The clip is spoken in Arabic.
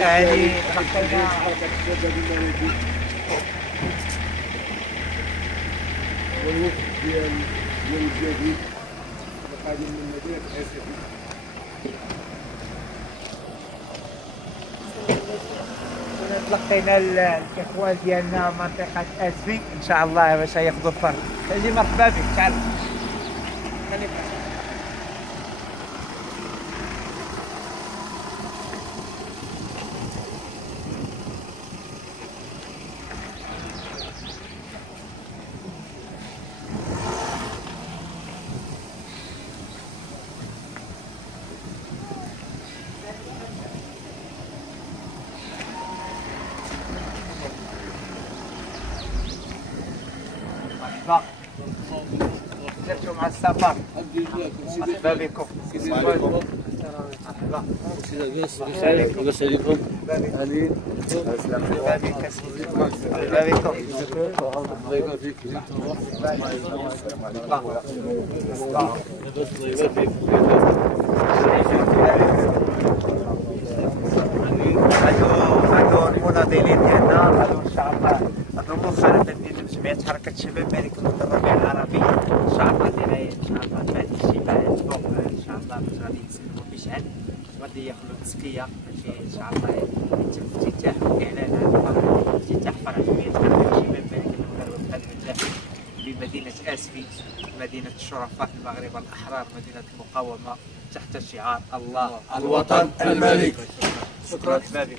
يعني تلقينا والوفد ديال الجديد القادم من مدينة اسفي. تلقينا الاخوان ديالنا منطقه اسفي ان شاء الله باش ياخذوا الفرد. اللي مرحبا بك تعال. مرحبا جاتو مع السفر. مرحبا بكم. مرحبا. لاباس عليكم؟ مرحبا بك. مرحبا بكم. الله يبارك فيك. هادو المناضلين ديالنا هادو ان شاء الله هادو المخالفات ديال جمعية حركة شباب ملك المدن الربيع العربي ان شاء الله اللي ان شاء الله في هاد الاجتماع اليوم ان شاء الله باش غادي يتسلموا بشحال غادي ياخذوا تزكية باش ان شاء الله يتم افتتاح واعلان عن افتتاح فرع جمعية حركة شباب ملك المدن الربيع النجاح بمدينة اسفي مدينة الشرفاء المغرب الأحرار مدينة المقاومة تحت شعار الله الوطن الملك. شكرا. مرحبا بكم.